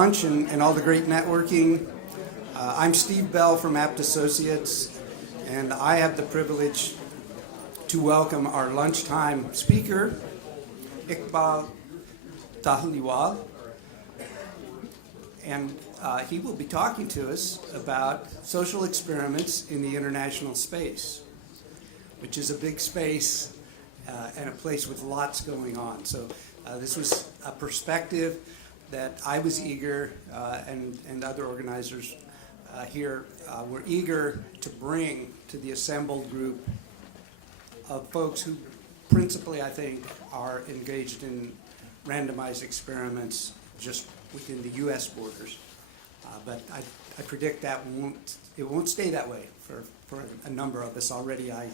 Lunch and all the great networking. I'm Steve Bell from Apt Associates, and I have the privilege to welcome our lunchtime speaker, Iqbal Dhaliwal, and he will be talking to us about social experiments in the international space, which is a big space and a place with lots going on. So this was a perspective that I was eager, and other organizers here were eager to bring to the assembled group of folks who principally, I think, are engaged in randomized experiments just within the U.S. borders. But I predict that it won't stay that way for a number of us. Already I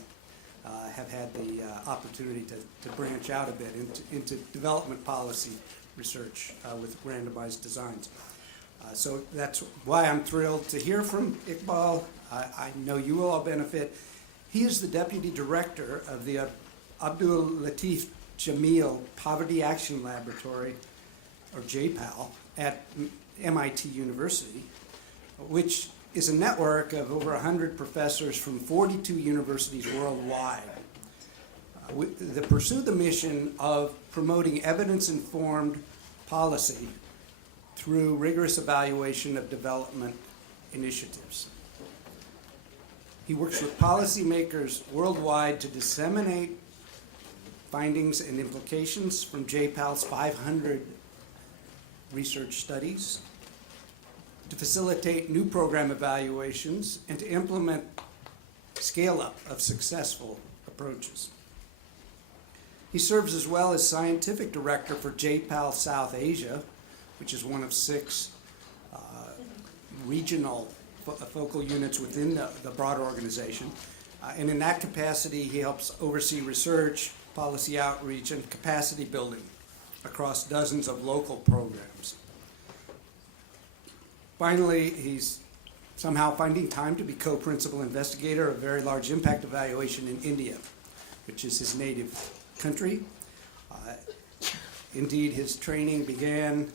have had the opportunity to branch out a bit into development policy research with randomized designs. So that's why I'm thrilled to hear from Iqbal. I know you will all benefit. He is the Deputy Director of the Abdul, Latif, Jameel Poverty Action Laboratory, or JPAL, at MIT University, which is a network of over 100 professors from 42 universities worldwide that pursue the mission of promoting evidence-informed policy through rigorous evaluation of development initiatives. He works with policymakers worldwide to disseminate findings and implications from JPAL's 500 research studies, to facilitate new program evaluations, and to implement scale-up of successful approaches. He serves as well as Scientific Director for JPAL South Asia, which is one of 6 regional focal units within the broader organization. And in that capacity, he helps oversee research, policy outreach, and capacity building across dozens of local programs. Finally, he's somehow finding time to be co-principal investigator of a very large impact evaluation in India, which is his native country. Indeed, his training began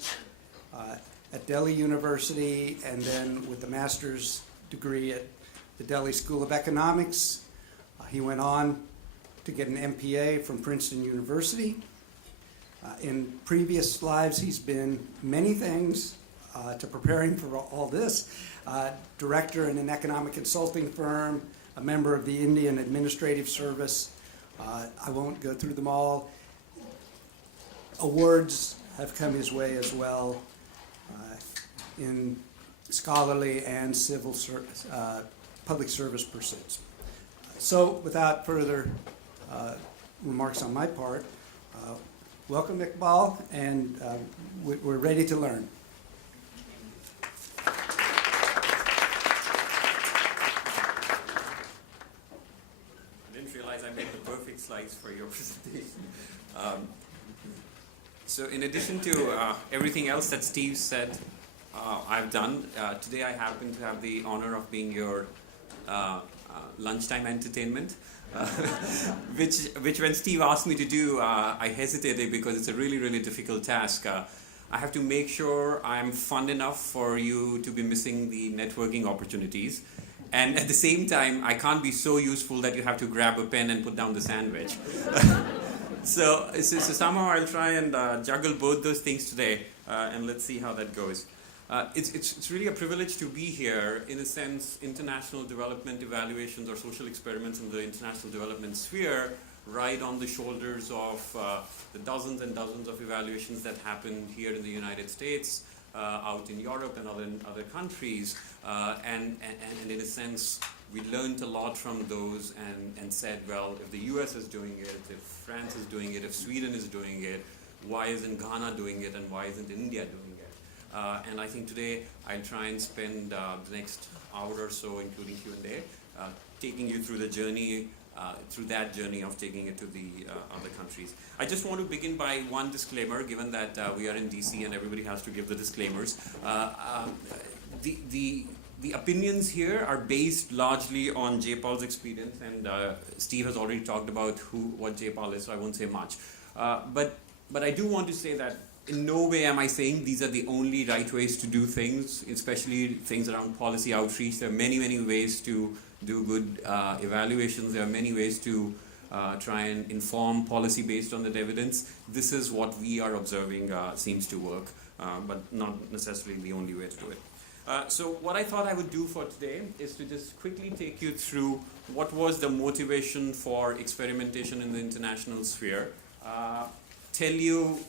at Delhi University, and then with a master's degree at the Delhi School of Economics. He went on to get an MPA from Princeton University. In previous lives, he's been many things to preparing for all this. Director in an economic consulting firm, a member of the Indian Administrative Service. I won't go through them all. Awards have come his way as well in scholarly and civil service, public service pursuits. So without further remarks on my part, welcome Iqbal, and we're ready to learn. I made the perfect slides for your presentation. So in addition to everything else that Steve said I've done, today I happen to have the honor of being your lunchtime entertainment, which when Steve asked me to do, I hesitated because it's a really, really difficult task. I have to make sure I'm fun enough for you to be missing the networking opportunities. And at the same time, I can't be so useful that you have to grab a pen and put down the sandwich. So somehow I'll try and juggle both those things today, and let's see how that goes. It's really a privilege to be here. In a sense, international development evaluations or social experiments in the international development sphere ride on the shoulders of the dozens and dozens of evaluations that happen here in the United States, out in Europe and other countries, and in a sense we learned a lot from those and said, well, if the US is doing it, if France is doing it, if Sweden is doing it, why isn't Ghana doing it, and why isn't India doing it? And I think today I'll try and spend the next hour or so, including Q&A, taking you through the journey, through that journey of taking it to the other countries. I just want to begin by one disclaimer, given that we are in DC and everybody has to give the disclaimers. The opinions here are based largely on JPAL's experience, and Steve has already talked about what JPAL is, so I won't say much. But I do want to say that in no way am I saying these are the only right ways to do things, especially things around policy outreach. There are many, many ways to do good evaluations. There are many ways to try and inform policy based on that evidence. This is what we are observing seems to work, but not necessarily the only way to do it. So what I thought I would do for today is to just quickly take you through what was the motivation for experimentation in the international sphere, tell you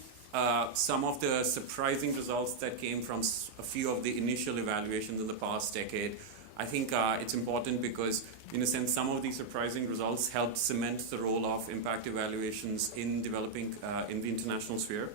some of the surprising results that came from a few of the initial evaluations in the past decade. I think it's important because, in a sense, some of these surprising results helped cement the role of impact evaluations in developing in the international sphere.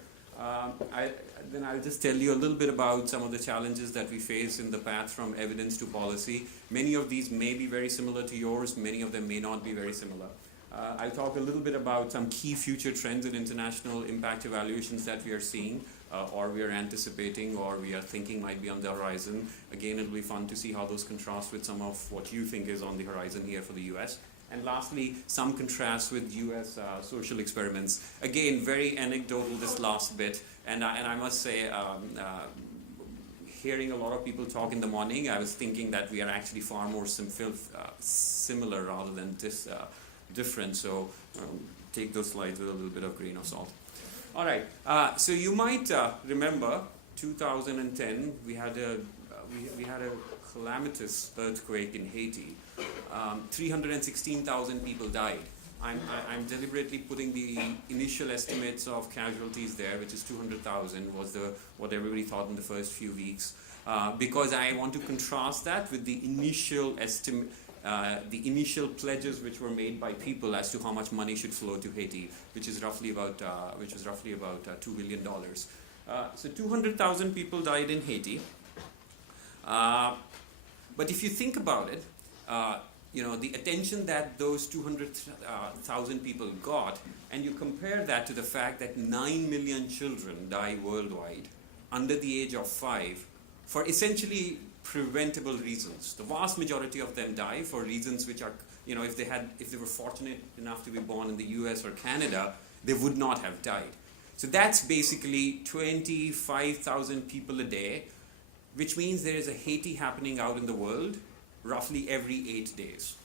Then I'll just tell you a little bit about some of the challenges that we face in the path from evidence to policy. Many of these may be very similar to yours, many of them may not be very similar. I'll talk a little bit about some key future trends in international impact evaluations that we are seeing, or we are anticipating, or we are thinking might be on the horizon. Again, it'll be fun to see how those contrast with some of what you think is on the horizon here for the US. And lastly, some contrast with US social experiments. Again, very anecdotal this last bit, and I must say, hearing a lot of people talk in the morning, I was thinking that we are actually far more similar rather than different, so take those slides with a little bit of grain of salt. All right, so you might remember 2010, we had a calamitous earthquake in Haiti. 316,000 people died. I'm deliberately putting the initial estimates of casualties there, which is 200,000 was what everybody thought in the first few weeks, because I want to contrast that with the initial estimate, the initial pledges which were made by people as to how much money should flow to Haiti, which is roughly about $2 billion. So 200,000 people died in Haiti. But if you think about it, the attention that those 200,000 people got, and you compare that to the fact that 9 million children die worldwide under the age of 5 for essentially preventable reasons. The vast majority of them die for reasons which are, if they were fortunate enough to be born in the US or Canada, they would not have died. So that's basically 25,000 people a day, which means there is a Haiti happening out in the world roughly every 8 days.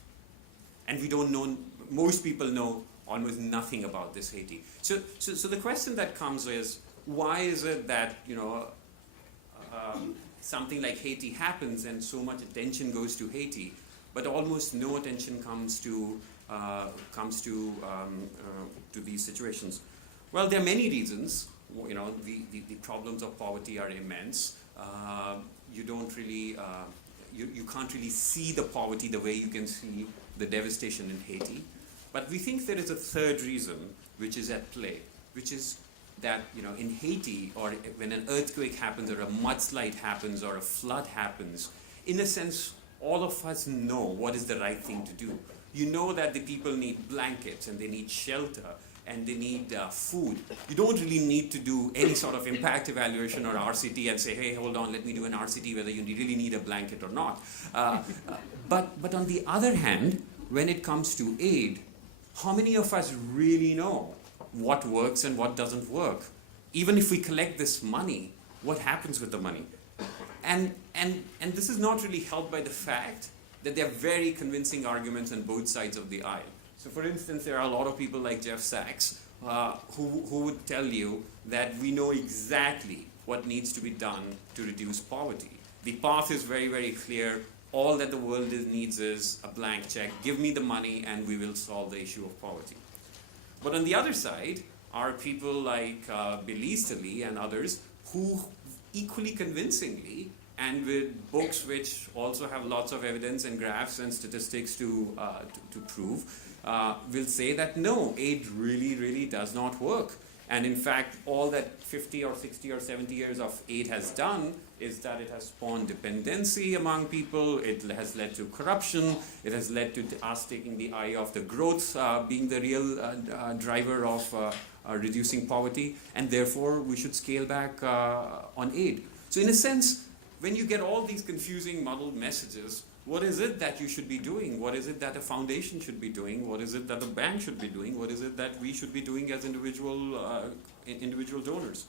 And we don't know, most people know almost nothing about this Haiti. So the question that comes is, why is it that, something like Haiti happens and so much attention goes to Haiti, but almost no attention comes to these situations? Well, there are many reasons. The problems of poverty are immense. You don't really, you can't really see the poverty the way you can see the devastation in Haiti. But we think there is a third reason which is at play, which is that in Haiti, or when an earthquake happens, or a mudslide happens, or a flood happens, in a sense, all of us know what is the right thing to do. You know that the people need blankets, and they need shelter, and they need food. You don't really need to do any sort of impact evaluation or RCT and say, hey, hold on, let me do an RCT whether you really need a blanket or not. But on the other hand, when it comes to aid, how many of us really know what works and what doesn't work? Even if we collect this money, what happens with the money? And this is not really helped by the fact that there are very convincing arguments on both sides of the aisle. So for instance, there are a lot of people like Jeff Sachs who would tell you that we know exactly what needs to be done to reduce poverty. The path is very, very clear. All that the world needs is a blank check. Give me the money and we will solve the issue of poverty. But on the other side are people like Bill Easterly and others who equally convincingly, and with books which also have lots of evidence and graphs and statistics to prove, will say that no, aid really, really does not work. And in fact, all that 50 or 60 or 70 years of aid has done is that it has spawned dependency among people, it has led to corruption, it has led to us taking the eye off the growth being the real driver of reducing poverty, and therefore we should scale back on aid. So in a sense, when you get all these confusing, muddled messages, what is it that you should be doing? What is it that a foundation should be doing? What is it that a bank should be doing? What is it that we should be doing as individual donors?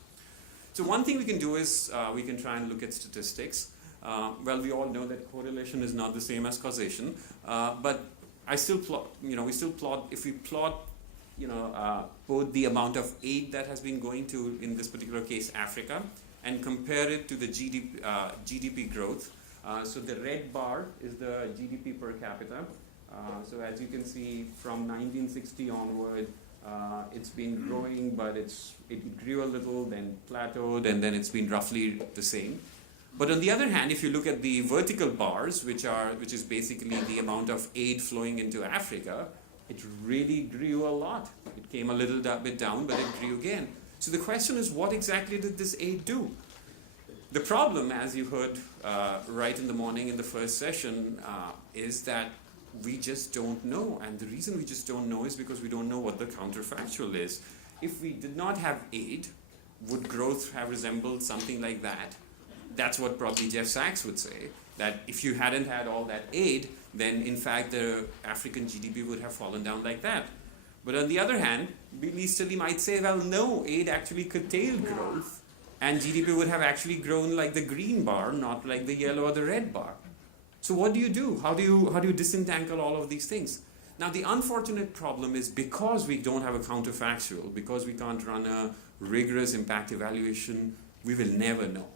So one thing we can do is we can try and look at statistics. Well, we all know that correlation is not the same as causation, but I still plot, we still plot, if we plot, both the amount of aid that has been going to, in this particular case, Africa, and compare it to the GDP growth. So the red bar is the GDP per capita. So as you can see, from 1960 onward, it's been growing, but it grew a little, then plateaued, and then it's been roughly the same. But on the other hand, if you look at the vertical bars, which is basically the amount of aid flowing into Africa, it really grew a lot. It came a little bit down, but it grew again. So the question is, what exactly did this aid do? The problem, as you heard right in the morning in the first session, is that we just don't know. And the reason we just don't know is because we don't know what the counterfactual is. If we did not have aid, would growth have resembled something like that? That's what probably Jeff Sachs would say, that if you hadn't had all that aid, then in fact the African GDP would have fallen down like that. But on the other hand, Bill Easterly might say, well, no, aid actually curtailed growth, and GDP would have actually grown like the green bar, not like the yellow or the red bar. So what do you do? How do you disentangle all of these things? Now the unfortunate problem is, because we don't have a counterfactual, because we can't run a rigorous impact evaluation, we will never know.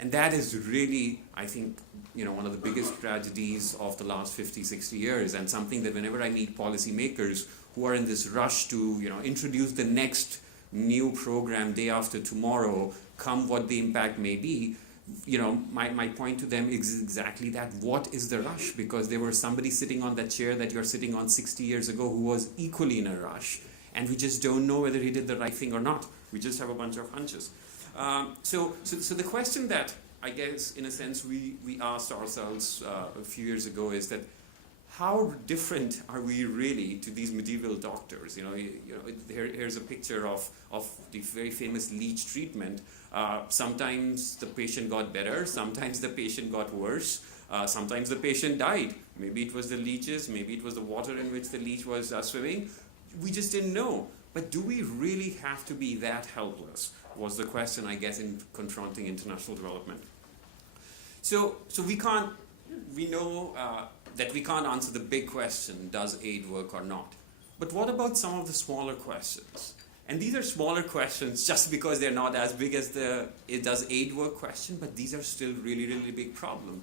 And that is really, I think, one of the biggest tragedies of the last 50, 60 years, and something that whenever I meet policymakers who are in this rush to, introduce the next new program day after tomorrow, come what the impact may be, my point to them is exactly that. What is the rush? Because there was somebody sitting on that chair that you're sitting on 60 years ago who was equally in a rush, and we just don't know whether he did the right thing or not. We just have a bunch of hunches. So the question that I guess in a sense we asked ourselves a few years ago is that, how different are we really to these medieval doctors? Here's a picture of the very famous leech treatment. Sometimes the patient got better, sometimes the patient got worse, sometimes the patient died. Maybe it was the leeches, maybe it was the water in which the leech was swimming. We just didn't know. But do we really have to be that helpless, was the question, I guess, in confronting international development. So we know that we can't answer the big question, does aid work or not? But what about some of the smaller questions? And these are smaller questions just because they're not as big as the does aid work question, but these are still really, really big problem.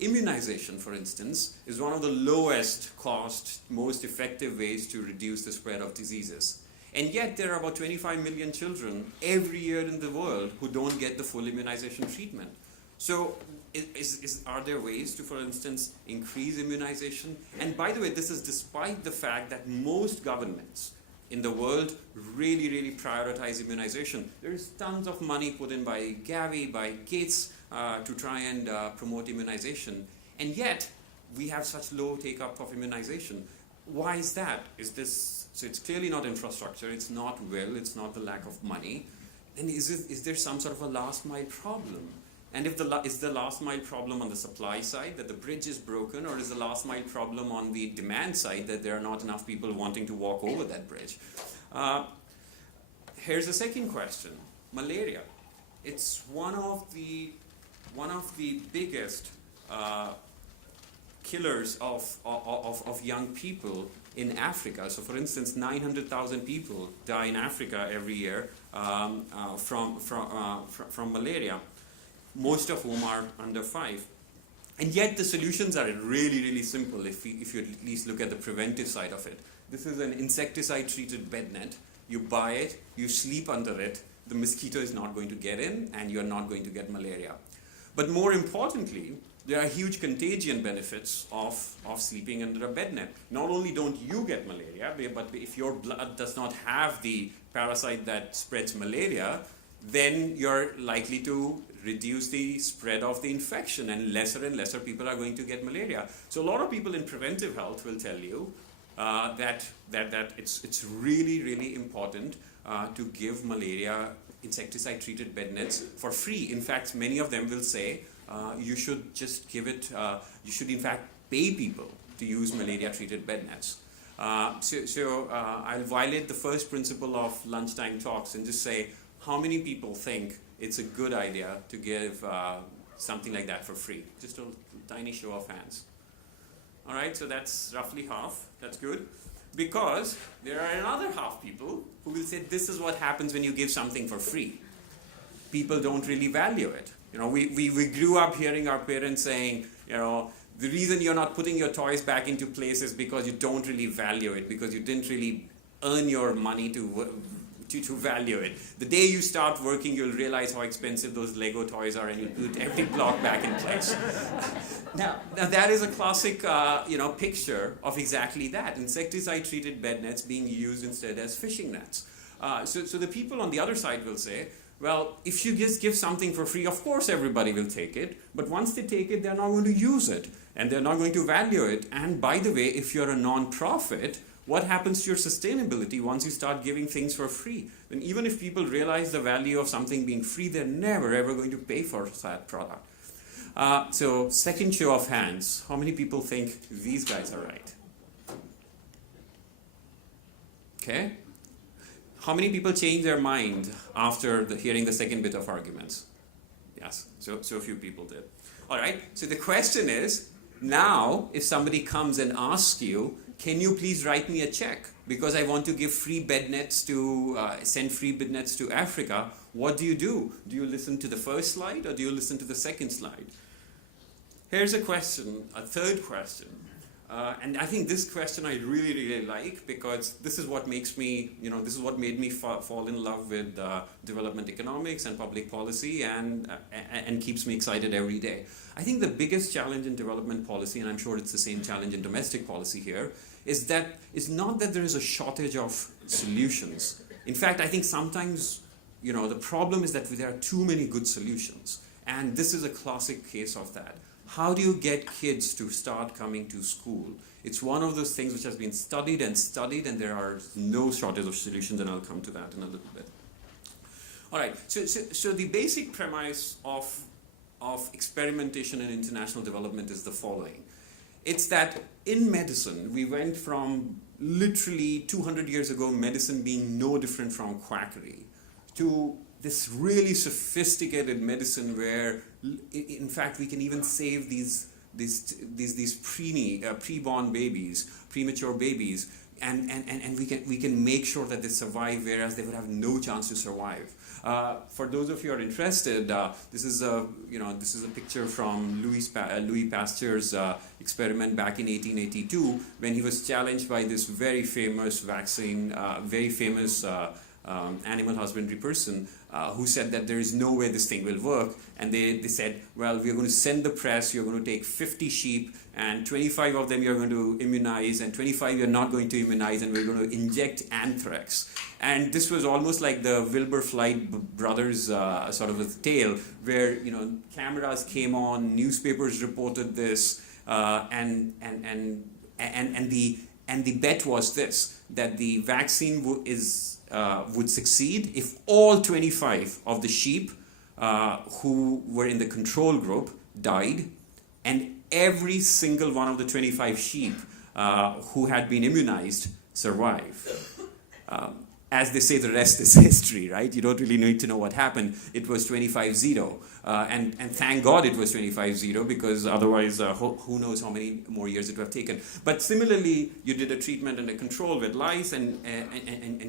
Immunization, for instance, is one of the lowest cost, most effective ways to reduce the spread of diseases. And yet there are about 25 million children every year in the world who don't get the full immunization treatment. So are there ways to, for instance, increase immunization? And by the way, this is despite the fact that most governments in the world really, really prioritize immunization. There is tons of money put in by Gavi, by Gates, to try and promote immunization. And yet, we have such low take-up of immunization. Why is that? So it's clearly not infrastructure, it's not will, it's not the lack of money. Then is there some sort of a last mile problem? And is the last mile problem on the supply side, that the bridge is broken, or is the last mile problem on the demand side, that there are not enough people wanting to walk over that bridge? Here's the second question, malaria. It's one of the biggest killers of young people in Africa. So for instance, 900,000 people die in Africa every year from malaria, most of whom are under 5. And yet the solutions are really, really simple if you at least look at the preventive side of it. This is an insecticide-treated bed net. You buy it, you sleep under it, the mosquito is not going to get in, and you're not going to get malaria. But more importantly, there are huge contagion benefits of sleeping under a bed net. Not only don't you get malaria, but if your blood does not have the parasite that spreads malaria, then you're likely to reduce the spread of the infection, and lesser people are going to get malaria. So a lot of people in preventive health will tell you that it's really, really important to give malaria insecticide-treated bed nets for free. In fact, many of them will say you should just give it, you should in fact pay people to use malaria-treated bed nets. So I'll violate the first principle of lunchtime talks and just say, how many people think it's a good idea to give something like that for free. Just a tiny show of hands. All right, so that's roughly half. That's good. Because there are another half people who will say this is what happens when you give something for free. People don't really value it. We grew up hearing our parents saying, the reason you're not putting your toys back into place is because you don't really value it, because you didn't really earn your money to value it. The day you start working, you'll realize how expensive those Lego toys are, and you'll put every block back in place. Now that is a classic, picture of exactly that. Insecticide-treated bed nets being used instead as fishing nets. So the people on the other side will say, well, if you just give something for free, of course everybody will take it. But once they take it, they're not going to use it, and they're not going to value it. And by the way, if you're a non-profit, what happens to your sustainability once you start giving things for free? Then even if people realize the value of something being free, they're never ever going to pay for that product. So second show of hands, how many people think these guys are right? Okay. How many people change their mind after hearing the second bit of arguments? Yes, so a few people did. All right, so the question is, now if somebody comes and asks you, can you please write me a check because I want to give free bed nets send free bed nets to Africa, what do? Do you listen to the first slide or do you listen to the second slide? Here's a question, a third question. And I think this question I really, really like, because this is what makes me, this is what made me fall in love with development economics and public policy, and keeps me excited every day. I think the biggest challenge in development policy, and I'm sure it's the same challenge in domestic policy here, is that it's not that there is a shortage of solutions. In fact, I think sometimes, the problem is that there are too many good solutions. And this is a classic case of that. How do you get kids to start coming to school? It's one of those things which has been studied, and there are no shortage of solutions, and I'll come to that in a little bit. All right, so the basic premise of experimentation and international development is the following. It's that in medicine, we went from literally 200 years ago, medicine being no different from quackery, to this really sophisticated medicine where, in fact, we can even save these preborn babies, premature babies, and we can make sure that they survive, whereas they would have no chance to survive. For those of you who are interested, this is a picture from Louis Pasteur's experiment back in 1882, when he was challenged by this very famous animal husbandry person who said that there is no way this thing will work. And they said, well, we're going to send the press, you're going to take 50 sheep, and 25 of them you're going to immunize, and 25 you're not going to immunize, and we're going to inject anthrax. And this was almost like the Wilbur Flight brothers sort of a tale, where cameras came on, newspapers reported this, and the bet was this, that the vaccine would succeed if all 25 of the sheep who were in the control group died, and every single one of the 25 sheep who had been immunized survived. As they say, the rest is history, right? You don't really need to know what happened. It was 25-0. And thank God it was 25-0, because otherwise who knows how many more years it would have taken. But similarly, you did a treatment and a control with lice, and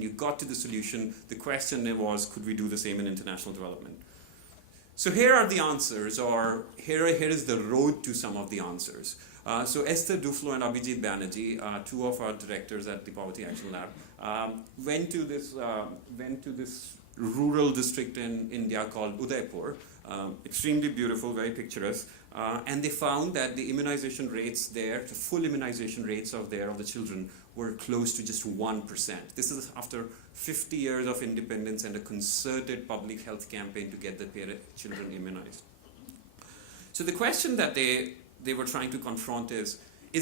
you got to the solution. The question was, could we do the same in international development? So here are the answers, or here is the road to some of the answers. So Esther Duflo and Abhijit Banerjee, two of our directors at the Poverty Action Lab, went to this rural district in India called Udaipur, extremely beautiful, very picturesque, and they found that the immunization rates there, the full immunization rates of the children, were close to just 1%. This is after 50 years of independence and a concerted public health campaign to get the children immunized. So the question that they were trying to confront is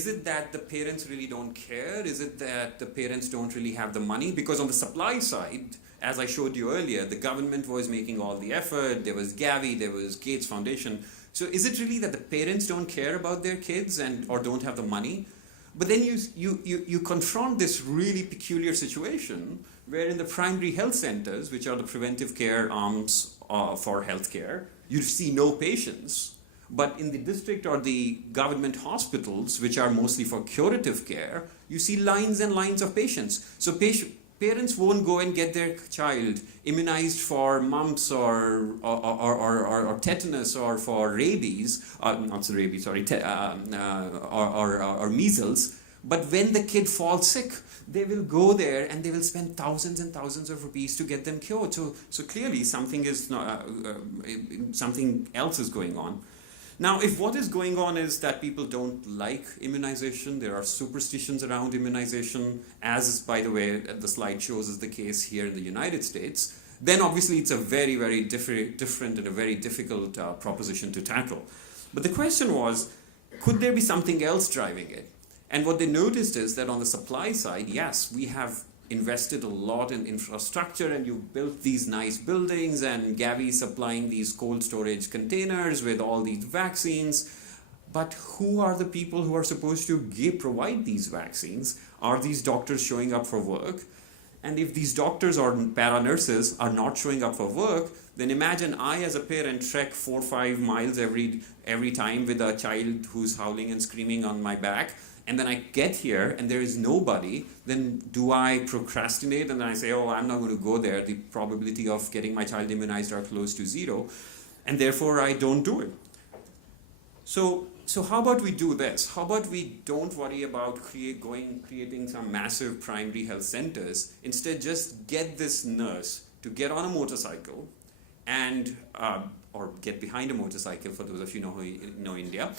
it that the parents really don't care? Is it that the parents don't really have the money? Because on the supply side, as I showed you earlier, the government was making all the effort. There was Gavi, there was Gates Foundation. So is it really that the parents don't care about their kids or don't have the money? But then you confront this really peculiar situation where in the primary health centers, which are the preventive care arms for healthcare. You see no patients. But in the district or the government hospitals, which are mostly for curative care, you see lines and lines of patients. So parents won't go and get their child immunized for mumps or tetanus or for rabies, not so rabies, sorry, or measles. But when the kid falls sick, they will go there and they will spend thousands and thousands of rupees to get them cured. So clearly something else is going on. Now, if what is going on is that people don't like immunization, there are superstitions around immunization, as, by the way, the slide shows is the case here in the United States, then obviously it's a very, very different and a very difficult proposition to tackle. But the question was, could there be something else driving it? And what they noticed is that on the supply side, yes, we have invested a lot in infrastructure and you've built these nice buildings and Gavi's supplying these cold storage containers with all these vaccines. But who are the people who are supposed to provide these vaccines? Are these doctors showing up for work? And if these doctors or para-nurses are not showing up for work, then imagine I as a parent trek 4 or 5 miles every time with a child who's howling and screaming on my back. And then I get here and there is nobody, then do I procrastinate and then I say, oh, I'm not going to go there. The probability of getting my child immunized are close to 0. And therefore I don't do it. So how about we do this? How about we don't worry about creating some massive primary health centers. Instead, just get this nurse to get on a motorcycle and or get behind a motorcycle, for those of you who know India.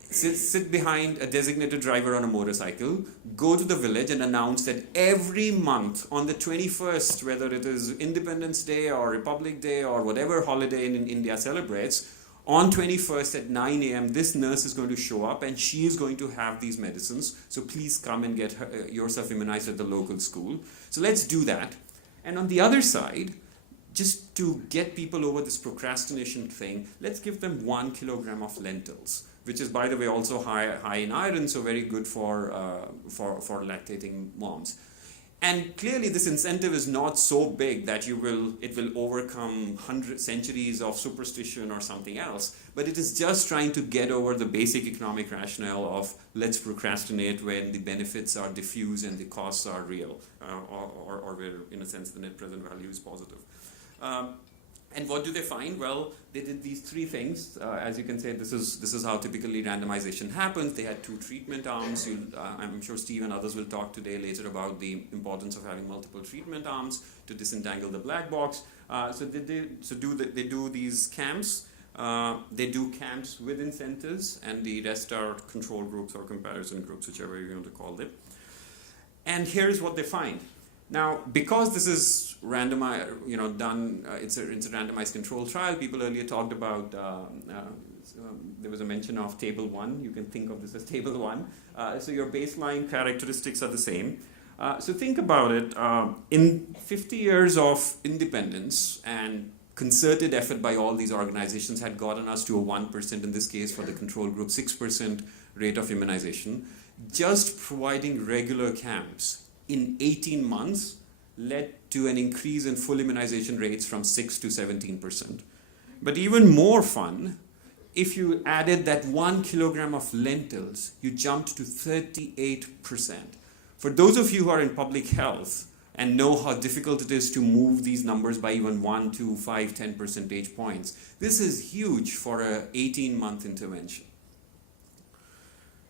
Sit behind a designated driver on a motorcycle, go to the village and announce that every month on the 21st, whether it is Independence Day or Republic Day or whatever holiday in India celebrates, on 21st at 9 a.m., this nurse is going to show up and she is going to have these medicines. So please come and get yourself immunized at the local school. So let's do that. And on the other side, just to get people over this procrastination thing, let's give them 1 kilogram of lentils, which is, by the way, also high in iron, so very good for lactating moms. And clearly, this incentive is not so big that it will overcome centuries of superstition or something else. But it is just trying to get over the basic economic rationale of let's procrastinate when the benefits are diffuse and the costs are real, or where, in a sense, the net present value is positive. And what do they find? Well, they did these 3 things. As you can say, this is how typically randomization happens. They had 2 treatment arms. I'm sure Steve and others will talk today later about the importance of having multiple treatment arms to disentangle the black box. So they do these camps. They do camps within centers, and the rest are control groups or comparison groups, whichever you want to call it. And here's what they find. Now, because this is randomized, it's a randomized control trial. People earlier talked about, there was a mention of table 1. You can think of this as table 1. So your baseline characteristics are the same. So think about it. In 50 years of independence and concerted effort by all these organizations had gotten us to a 1%, in this case for the control group, 6% rate of immunization. Just providing regular camps in 18 months led to an increase in full immunization rates from 6 to 17%. But even more fun, if you added that 1 kilogram of lentils, you jumped to 38%. For those of you who are in public health and know how difficult it is to move these numbers by even 1, 2, 5, 10 percentage points, this is huge for an 18-month intervention.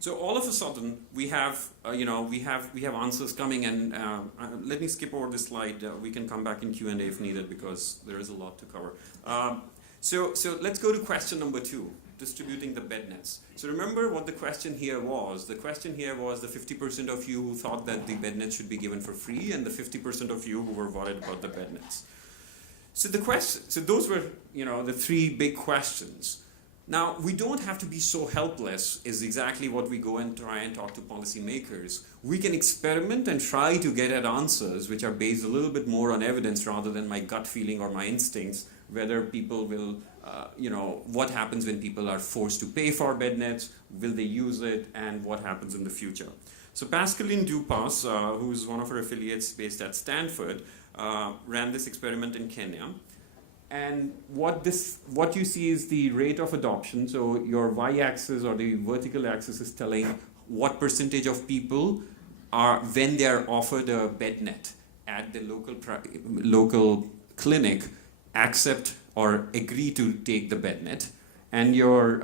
So all of a sudden, we have answers coming, and let me skip over this slide. We can come back in Q&A if needed because there is a lot to cover. So let's go to question number 2, distributing the bed nets. So remember what the question here was. The question here was the 50% of you who thought that the bed nets should be given for free, and the 50% of you who were worried about the bed nets. So those were the 3 big questions. Now, we don't have to be so helpless, is exactly what we go and try and talk to policymakers. We can experiment and try to get at answers which are based a little bit more on evidence rather than my gut feeling or my instincts, whether people will, what happens when people are forced to pay for bed nets, will they use it, and what happens in the future. So Pascaline Dupas, who's one of our affiliates based at Stanford, ran this experiment in Kenya. And what you see is the rate of adoption. So your y-axis or the vertical axis is telling what percentage of people are, when they are offered a bed net at the local clinic, accept or agree to take the bed net. And your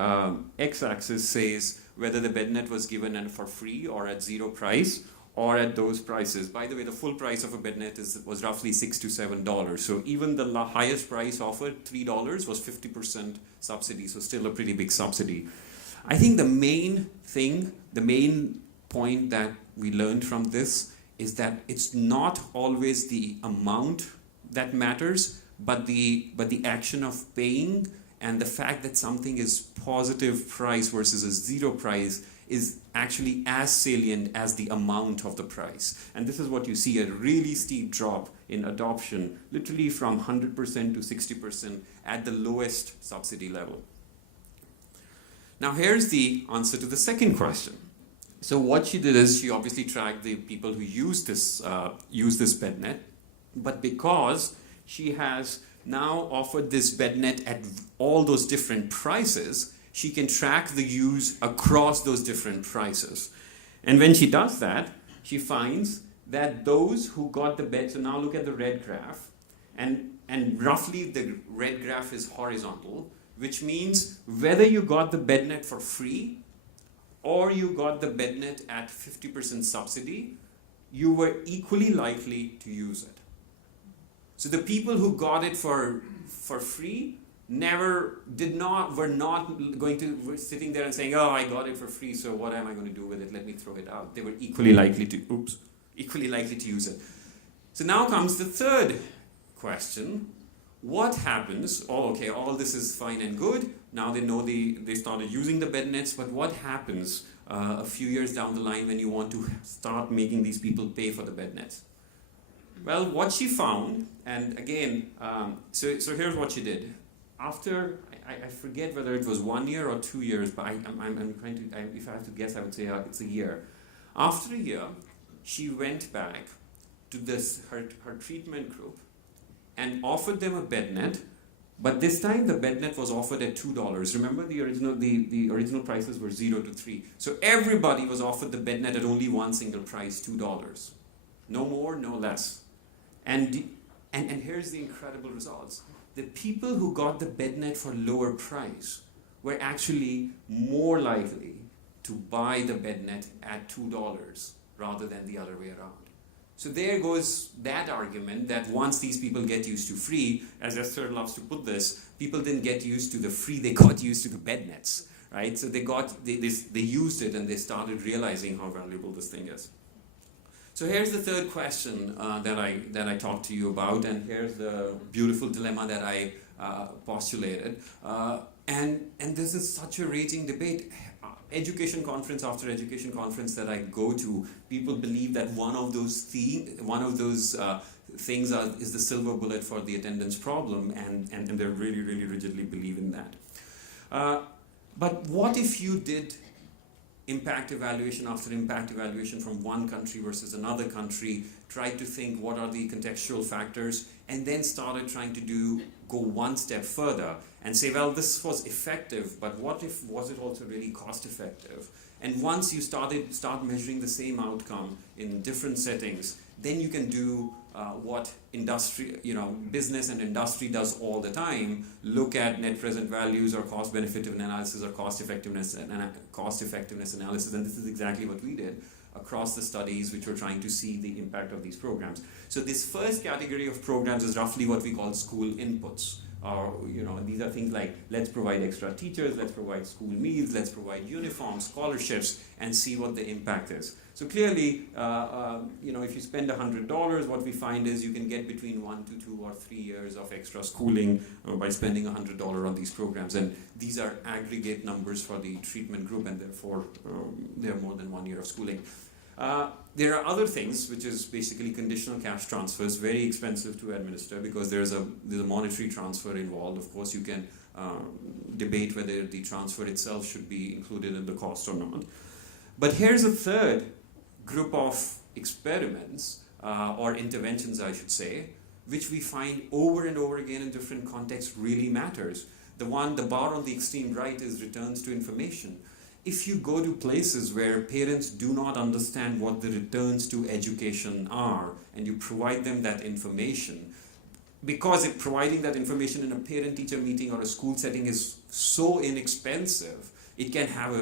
x-axis says whether the bed net was given for free or at zero price, or at those prices. By the way, the full price of a bed net was roughly $6 to $7. So even the highest price offered, $3, was 50% subsidy, so still a pretty big subsidy. I think the main point that we learned from this is that it's not always the amount that matters, but the action of paying, and the fact that something is positive price versus a zero price is actually as salient as the amount of the price. And this is what you see, a really steep drop in adoption, literally from 100% to 60% at the lowest subsidy level. Now here's the answer to the second question. So what she did is she obviously tracked the people who use this bed net, but because she has now offered this bed net at all those different prices, she can track the use across those different prices. And when she does that, she finds that those who got the bed, so now look at the red graph, and roughly the red graph is horizontal, which means whether you got the bed net for free or you got the bed net at 50% subsidy, you were equally likely to use it. So the people who got it for free were sitting there and saying, oh, I got it for free, so what am I going to do with it? Let me throw it out. They were equally likely to use it. So now comes the third question. What happens? Oh, okay, all this is fine and good. Now they know they started using the bed nets, but what happens a few years down the line when you want to start making these people pay for the bed nets? Well, what she found, and again, so here's what she did. After, I forget whether it was 1 year or 2 years, but I'm trying to, if I have to guess, I would say it's a year. After a year, she went back to her treatment group and offered them a bed net, but this time the bed net was offered at $2. Remember the original prices were 0 to 3. So everybody was offered the bed net at only one single price, $2. No more, no less. And here's the incredible results. The people who got the bed net for lower price were actually more likely to buy the bed net at $2 rather than the other way around. So there goes that argument that once these people get used to free, as Esther loves to put this, people didn't get used to the free, they got used to the bed nets, right? So they used it and they started realizing how valuable this thing is. So here's the third question that I talked to you about, and here's the beautiful dilemma that I postulated. And this is such a raging debate. Education conference after education conference that I go to, people believe that one of those things is the silver bullet for the attendance problem, and they really, really rigidly believe in that. But what if you did impact evaluation after impact evaluation from one country versus another country, tried to think what are the contextual factors, and then started trying to go one step further and say, well, this was effective, but what if was it also really cost effective? And once you start measuring the same outcome in different settings, then you can do what business and industry does all the time, look at net present values or cost benefit analysis or cost effectiveness analysis, and this is exactly what we did across the studies which were trying to see the impact of these programs. So this first category of programs is roughly what we call school inputs. These are things like, let's provide extra teachers, let's provide school meals, let's provide uniforms, scholarships, and see what the impact is. So clearly, if you spend $100, what we find is you can get between 1 to 2 or 3 years of extra schooling by spending $100 on these programs. And these are aggregate numbers for the treatment group, and therefore they're more than 1 year of schooling. There are other things, which is basically conditional cash transfers, very expensive to administer because there's a monetary transfer involved. Of course, you can debate whether the transfer itself should be included in the cost or not. But here's a third group of experiments, or interventions, I should say, which we find over and over again in different contexts really matters. The bar on the extreme right is returns to information. If you go to places where parents do not understand what the returns to education are, and you provide them that information, because providing that information in a parent-teacher meeting or a school setting is so inexpensive, it can have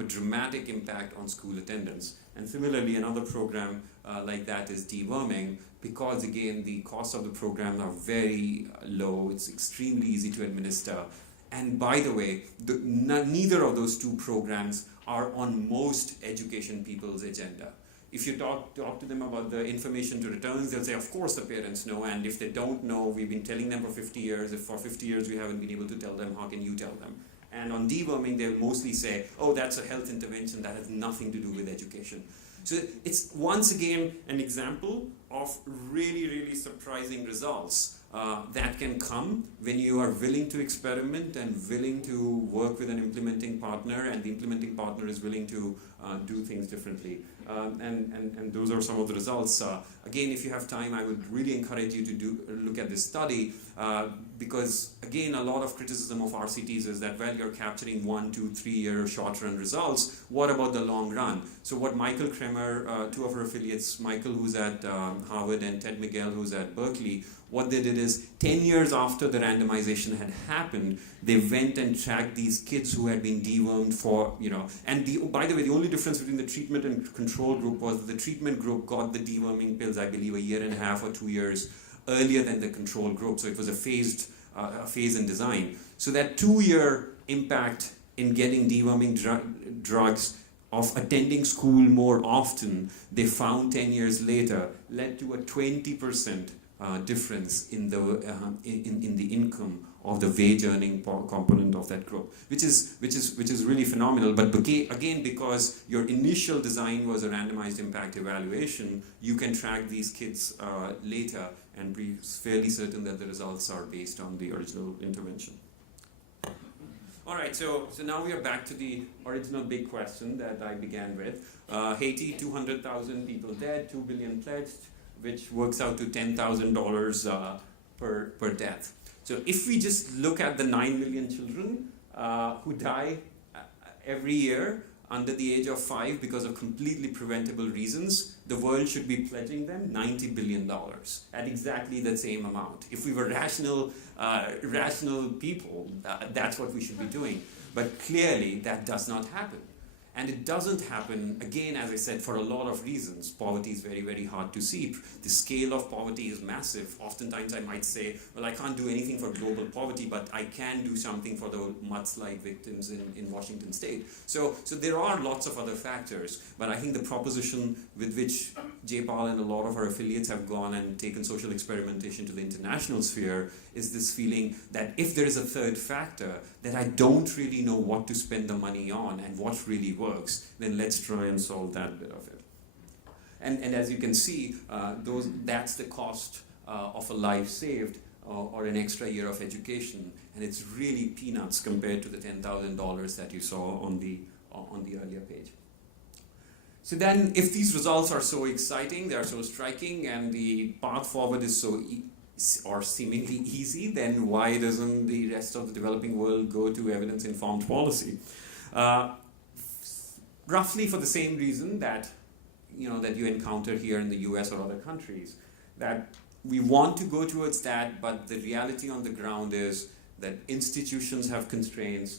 a dramatic impact on school attendance. And similarly, another program like that is deworming, because again, the costs of the program are very low. It's extremely easy to administer. And by the way, neither of those two programs are on most education people's agenda. If you talk to them about the information to returns, they'll say, of course the parents know, and if they don't know, we've been telling them for 50 years. If for 50 years we haven't been able to tell them, how can you tell them? And on deworming, they'll mostly say, oh, that's a health intervention, that has nothing to do with education. So it's once again an example of really, really surprising results that can come when you are willing to experiment and willing to work with an implementing partner, and the implementing partner is willing to do things differently. And those are some of the results. Again, if you have time, I would really encourage you to look at this study, because again, a lot of criticism of RCTs is that, well, you're capturing 1, 2, 3 year short-run results. What about the long run? So what Michael Kremer, two of our affiliates, Michael who's at Harvard and Ted Miguel who's at Berkeley, what they did is 10 years after the randomization had happened, they went and tracked these kids who had been dewormed for, and by the way, the only difference between the treatment and control group was that the treatment group got the deworming pills, I believe, 1.5 or 2 years earlier than the control group. So it was a phase in design. So that 2-year impact in getting deworming drugs of attending school more often, they found 10 years later, led to a 20% difference in the income of the wage earning component of that group, which is really phenomenal. But again, because your initial design was a randomized impact evaluation, you can track these kids later and be fairly certain that the results are based on the original intervention. All right, so now we are back to the original big question that I began with. Haiti, 200,000 people dead, 2 billion pledged, which works out to $10,000 per death. So if we just look at the 9 million children who die every year under the age of 5 because of completely preventable reasons, the world should be pledging them $90 billion at exactly the same amount. If we were rational people, that's what we should be doing. But clearly, that does not happen. And it doesn't happen, again, as I said, for a lot of reasons. Poverty is very, very hard to see. The scale of poverty is massive. Oftentimes I might say, well, I can't do anything for global poverty, but I can do something for the mudslide victims in Washington state. So there are lots of other factors, but I think the proposition with which J-PAL and a lot of our affiliates have gone and taken social experimentation to the international sphere is this feeling that if there is a third factor, that I don't really know what to spend the money on and what really works, then let's try and solve that bit of it. And as you can see, that's the cost of a life saved or an extra year of education, and it's really peanuts compared to the $10,000 that you saw on the earlier page. So then, if these results are so exciting, they are so striking, and the path forward is so or seemingly easy, then why doesn't the rest of the developing world go to evidence-informed policy? Roughly for the same reason that you encounter here in the US or other countries, that we want to go towards that, but the reality on the ground is that institutions have constraints.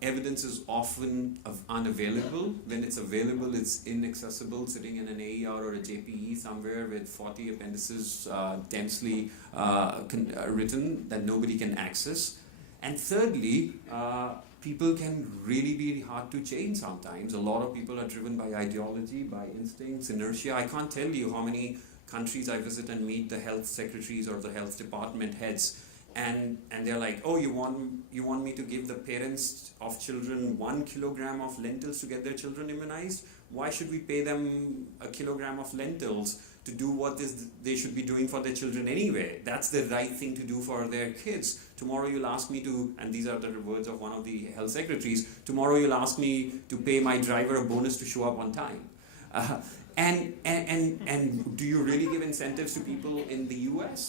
Evidence is often unavailable. When it's available, it's inaccessible, sitting in an AER or a JPE somewhere with 40 appendices densely written that nobody can access. And thirdly, people can really be hard to change sometimes. A lot of people are driven by ideology, by instincts, inertia. I can't tell you how many countries I visit and meet the health secretaries or the health department heads, and they're like, oh, you want me to give the parents of children 1 kilogram of lentils to get their children immunized? Why should we pay them 1 kilogram of lentils to do what they should be doing for their children anyway? That's the right thing to do for their kids. Tomorrow you'll ask me to, and these are the words of one of the health secretaries, tomorrow you'll ask me to pay my driver a bonus to show up on time. And do you really give incentives to people in the US?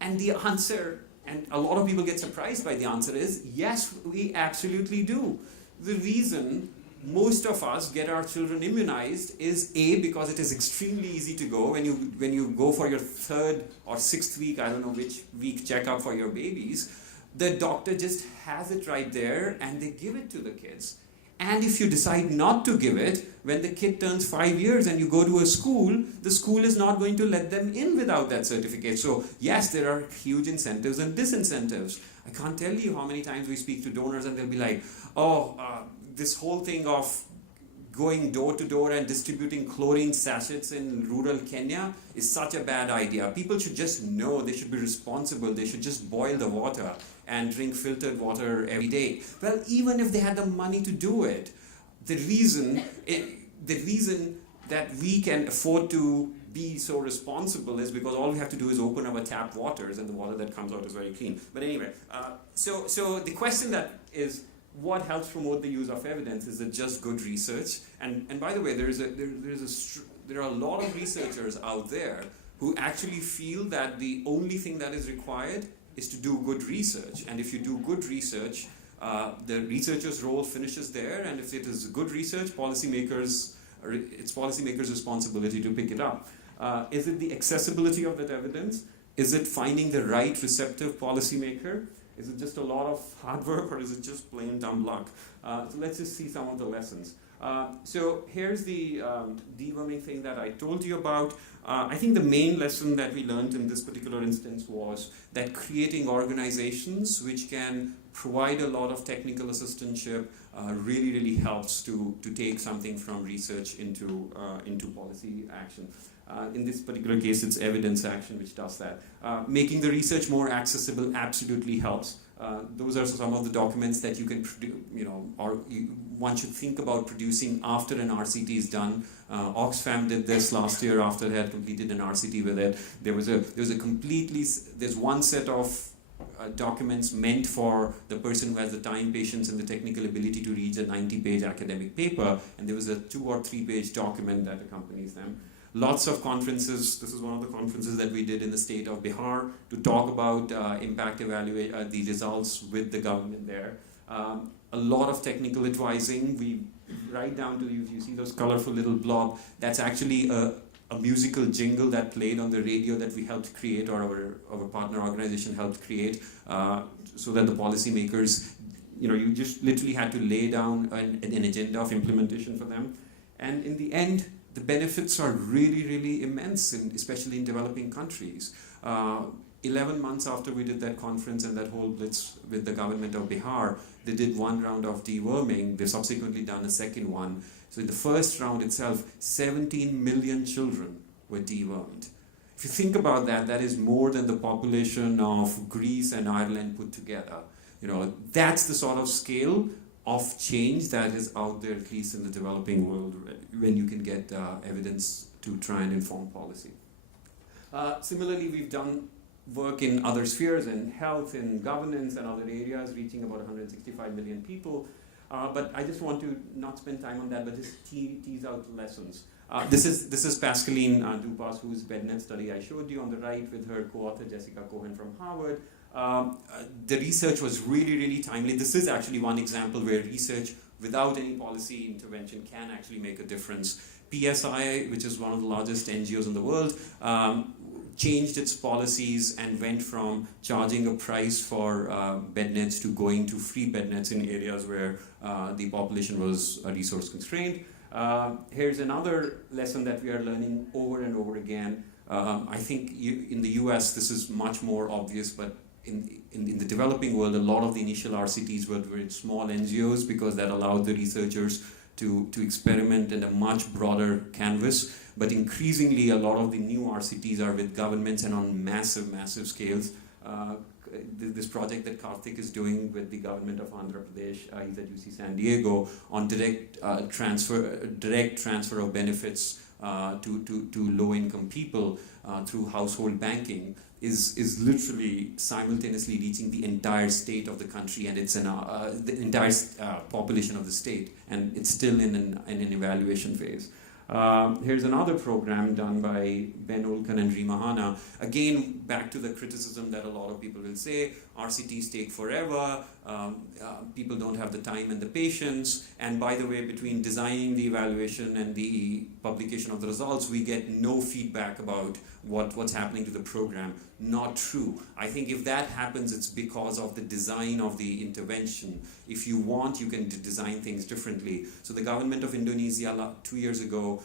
And the answer, and a lot of people get surprised by the answer, is yes, we absolutely do. The reason most of us get our children immunized is A, because it is extremely easy to go. When you go for your 3rd or 6th week, I don't know which week checkup for your babies, the doctor just has it right there and they give it to the kids. And if you decide not to give it, when the kid turns 5 years and you go to a school, the school is not going to let them in without that certificate. So yes, there are huge incentives and disincentives. I can't tell you how many times we speak to donors and they'll be like, this whole thing of going door to door and distributing chlorine sachets in rural Kenya is such a bad idea. People should just know, they should be responsible, they should just boil the water and drink filtered water every day. Well, even if they had the money to do it, the reason that we can afford to be so responsible is because all we have to do is open our tap waters and the water that comes out is very clean. But anyway, so the question that is, what helps promote the use of evidence? Is it just good research? And by the way, there are a lot of researchers out there who actually feel that the only thing that is required is to do good research. And if you do good research, the researcher's role finishes there. And if it is good research, it's policymakers' responsibility to pick it up. Is it the accessibility of that evidence? Is it finding the right receptive policymaker? Is it just a lot of hard work, or is it just plain dumb luck? So let's just see some of the lessons. So here's the deworming thing that I told you about. I think the main lesson that we learned in this particular instance was that creating organizations which can provide a lot of technical assistantship really, really helps to take something from research into policy action. In this particular case, it's evidence action which does that. Making the research more accessible absolutely helps. Those are some of the documents that you can produce, one should think about producing after an RCT is done. Oxfam did this last year after they had completed an RCT with it. There's one set of documents meant for the person who has the time, patience, and the technical ability to read a 90-page academic paper, and there was a 2 or 3 page document that accompanies them. Lots of conferences. This is one of the conferences that we did in the state of Bihar to talk about the results with the government there. A lot of technical advising. We write down to you see those colorful little blob. That's actually a musical jingle that played on the radio that we helped create, or our partner organization helped create, so that the policymakers, you just literally had to lay down an agenda of implementation for them. And in the end, the benefits are really, really immense, especially in developing countries. 11 months after we did that conference and that whole blitz with the government of Bihar, they did one round of deworming. They've subsequently done a second one. So in the first round itself, 17 million children were dewormed. If you think about that, that is more than the population of Greece and Ireland put together. That's the sort of scale of change that is out there, at least in the developing world, when you can get evidence to try and inform policy. Similarly, we've done work in other spheres, in health, in governance, and other areas, reaching about 165 million people. But I just want to not spend time on that, but just tease out lessons. This is Pascaline Dupas, whose BedNet study I showed you on the right, with her co-author Jessica Cohen from Harvard. The research was really, really timely. This is actually one example where research without any policy intervention can actually make a difference. PSI, which is one of the largest NGOs in the world, changed its policies and went from charging a price for bed nets to going to free bed nets in areas where the population was resource constrained. Here's another lesson that we are learning over and over again. I think in the US this is much more obvious, but in the developing world, a lot of the initial RCTs were with small NGOs because that allowed the researchers to experiment in a much broader canvas. But increasingly, a lot of the new RCTs are with governments and on massive, massive scales. This project that Karthik is doing with the government of Andhra Pradesh, he's at UC San Diego, on direct transfer of benefits to low-income people through household banking is literally simultaneously reaching the entire state of the country, and it's the entire population of the state, and it's still in an evaluation phase. Here's another program done by Ben Olkan and Rima Hanna. Again, back to the criticism that a lot of people will say, RCTs take forever, people don't have the time and the patience, and by the way, between designing the evaluation and the publication of the results, we get no feedback about what's happening to the program. Not true. I think if that happens, it's because of the design of the intervention. If you want, you can design things differently. So the government of Indonesia 2 years ago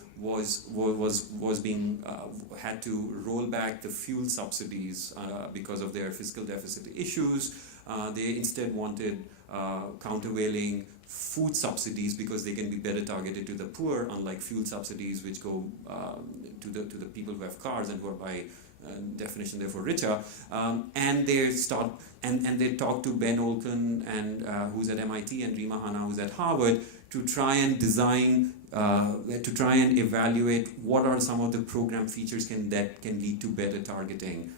had to roll back the fuel subsidies because of their fiscal deficit issues. They instead wanted countervailing food subsidies because they can be better targeted to the poor, unlike fuel subsidies which go to the people who have cars and who are by definition therefore richer. And they talked to Ben Olkan and who's at MIT and Rima Hanna who's at Harvard to try and design, to try and evaluate what are some of the program features that can lead to better targeting.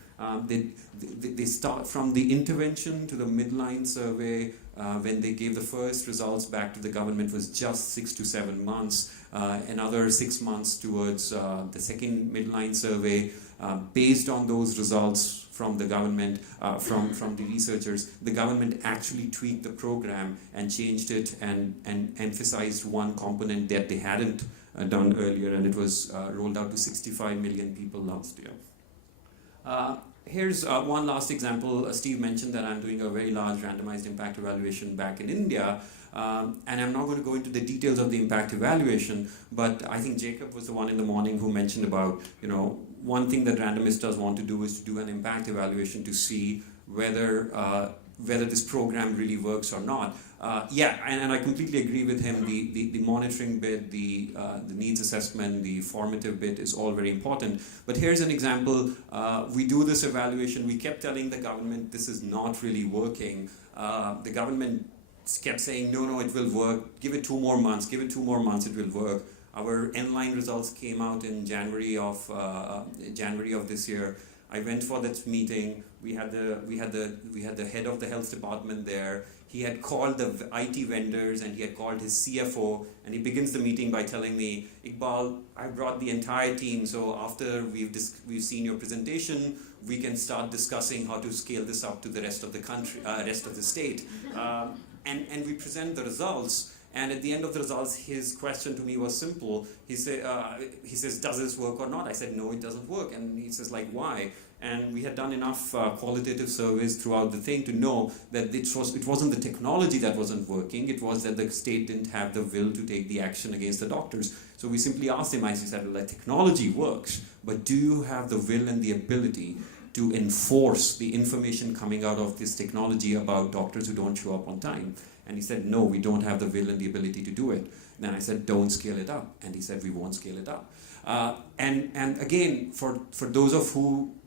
They start from the intervention to the midline survey. When they gave the first results back to the government was just 6 to 7 months. Another 6 months towards the second midline survey. Based on those results from the government, from the researchers, the government actually tweaked the program and changed it and emphasized one component that they hadn't done earlier, and it was rolled out to 65 million people last year. Here's one last example. Steve mentioned that I'm doing a very large randomized impact evaluation back in India, and I'm not going to go into the details of the impact evaluation, but I think Jacob was the one in the morning who mentioned about, one thing that randomistas want to do is to do an impact evaluation to see whether this program really works or not. And I completely agree with him. The monitoring bit, the needs assessment, the formative bit is all very important. But here's an example. We do this evaluation. We kept telling the government this is not really working. The government kept saying, no, it will work. Give it 2 more months. Give it 2 more months. It will work. Our N-line results came out in January of this year. I went for that meeting. We had the head of the health department there. He had called the IT vendors and he had called his CFO, and he begins the meeting by telling me, Iqbal, I brought the entire team, so after we've seen your presentation, we can start discussing how to scale this up to the rest of the country, rest of the state. And we present the results. And at the end of the results, his question to me was simple. He says, does this work or not? I said, no, it doesn't work. And he says, like, why? And we had done enough qualitative surveys throughout the thing to know that it wasn't the technology that wasn't working. It was that the state didn't have the will to take the action against the doctors. So we simply asked him, I said, well, the technology works, but do you have the will and the ability to enforce the information coming out of this technology about doctors who don't show up on time? And he said, no, we don't have the will and the ability to do it. Then I said, don't scale it up. And he said, we won't scale it up. And again, for those of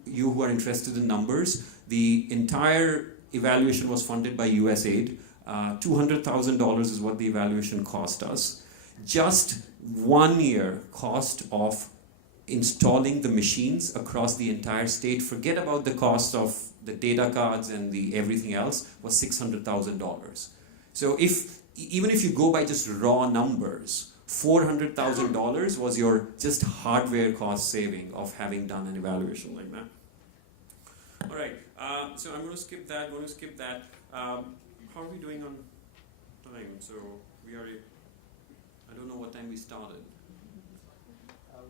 you who are interested in numbers, the entire evaluation was funded by USAID. $200,000 is what the evaluation cost us. Just 1 year cost of installing the machines across the entire state, forget about the cost of the data cards and the everything else, was $600,000. So even if you go by just raw numbers, $400,000 was your just hardware cost saving of having done an evaluation like that. All right, so I'm going to skip that. How are we doing on time? So we are, I don't know what time we started.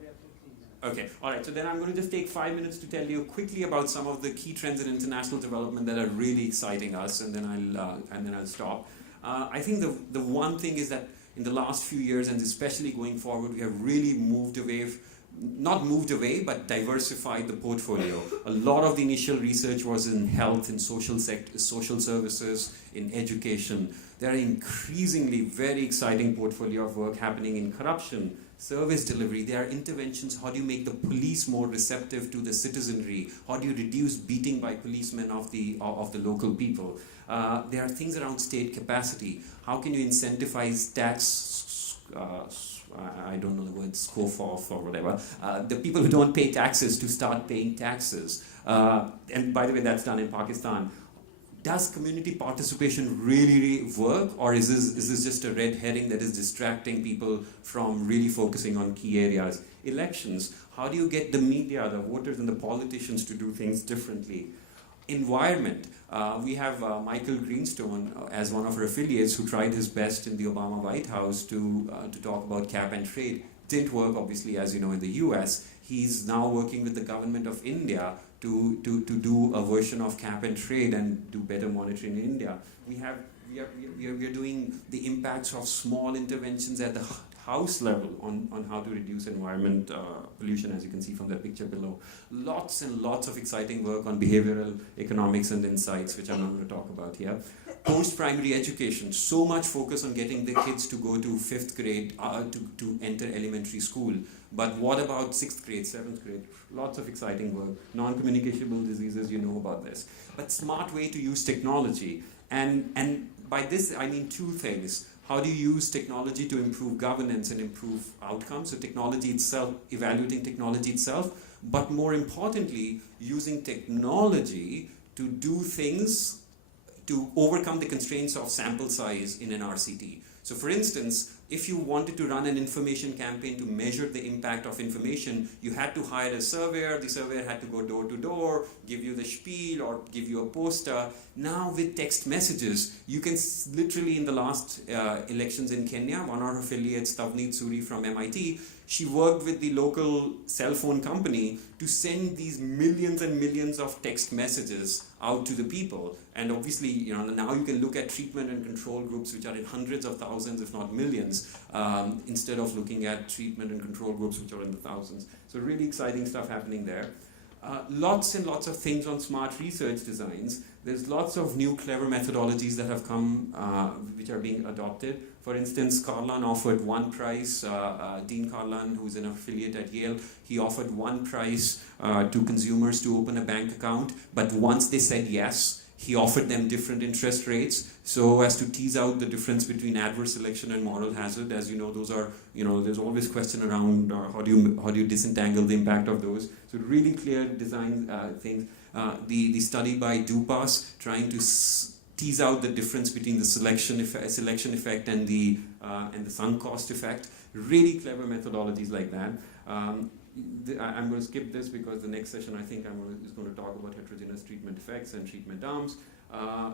We have 15 minutes. Okay, all right, so then I'm going to just take 5 minutes to tell you quickly about some of the key trends in international development that are really exciting us, and then I'll stop. I think the one thing is that in the last few years, and especially going forward, we have really not moved away, but diversified the portfolio. A lot of the initial research was in health, in social services, in education. There are increasingly very exciting portfolio of work happening in corruption, service delivery. There are interventions. How do you make the police more receptive to the citizenry? How do you reduce beating by policemen of the local people? There are things around state capacity. How can you incentivize tax, I don't know the word, scoff or whatever, the people who don't pay taxes to start paying taxes. And by the way, that's done in Pakistan. does community participation really work, or is this just a red herring that is distracting people from really focusing on key areas? Elections, how do you get the media, the voters, and the politicians to do things differently? Environment, we have Michael Greenstone as one of our affiliates who tried his best in the Obama White House to talk about cap and trade. Didn't work, obviously, as you know, in the US. He's now working with the government of India to do a version of cap and trade and do better monitoring in India. We are doing the impacts of small interventions at the house level on how to reduce environment pollution, as you can see from that picture below. Lots and lots of exciting work on behavioral economics and insights, which I'm not going to talk about here. Post-primary education, so much focus on getting the kids to go to 5th grade to enter elementary school. But what about 6th grade, 7th grade? Lots of exciting work. Non-communicable diseases, you know about this. But smart way to use technology. And by this, I mean two things. How do you use technology to improve governance and improve outcomes? So technology itself, evaluating technology itself, but more importantly, using technology to do things to overcome the constraints of sample size in an RCT. So for instance, if you wanted to run an information campaign to measure the impact of information, you had to hire a surveyor. The surveyor had to go door to door, give you the spiel or give you a poster. Now with text messages, you can literally, in the last elections in Kenya, one of our affiliates, Tavneet Suri from MIT, she worked with the local cell phone company to send these millions and millions of text messages out to the people. And obviously, you know, now you can look at treatment and control groups, which are in hundreds of thousands, if not millions, instead of looking at treatment and control groups, which are in the thousands. So really exciting stuff happening there. Lots and lots of things on smart research designs. There's lots of new clever methodologies that have come, which are being adopted. For instance, Carlan offered one price, Dean Carlan, who's an affiliate at Yale, he offered one price to consumers to open a bank account, but once they said yes, he offered them different interest rates so as to tease out the difference between adverse selection and moral hazard. As you know, those are, you know, there's always question around how do you disentangle the impact of those. So really clear design things. The study by Dupas trying to tease out the difference between the selection effect and the sunk cost effect. Really clever methodologies like that. I'm going to skip this because the next session I think is going to talk about heterogeneous treatment effects and treatment arms.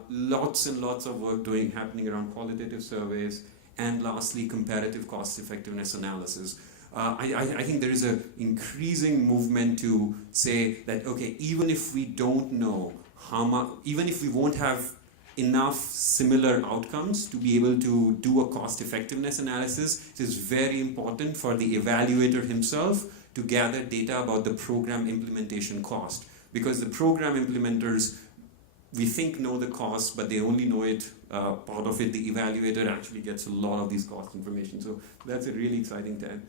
Lots and lots of work happening around qualitative surveys, and lastly, comparative cost effectiveness analysis. I think there is an increasing movement to say that, okay, even if we don't know how much, even if we won't have enough similar outcomes to be able to do a cost effectiveness analysis, it is very important for the evaluator himself to gather data about the program implementation cost. Because the program implementers, we think, know the cost, but they only know it, part of it, the evaluator actually gets a lot of these cost information. So that's a really exciting time.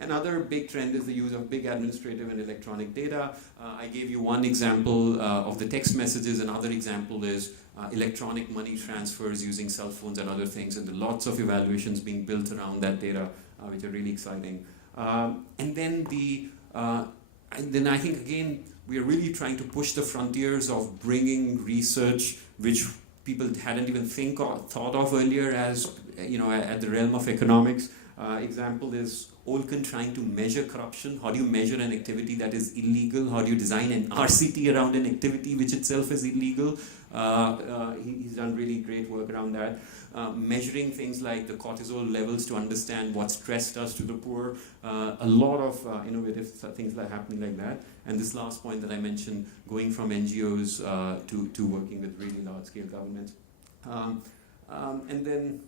Another big trend is the use of big administrative and electronic data. I gave you one example of the text messages. Another example is electronic money transfers using cell phones and other things, and there are lots of evaluations being built around that data, which are really exciting. And then I think, again, we are really trying to push the frontiers of bringing research which people hadn't even thought of earlier as, you know, at the realm of economics. Example is Olken trying to measure corruption. How do you measure an activity that is illegal? How do you design an RCT around an activity which itself is illegal? He's done really great work around that. Measuring things like the cortisol levels to understand what stress does to the poor. A lot of innovative things that are happening like that. And this last point that I mentioned, going from NGOs to working with really large-scale governments. And then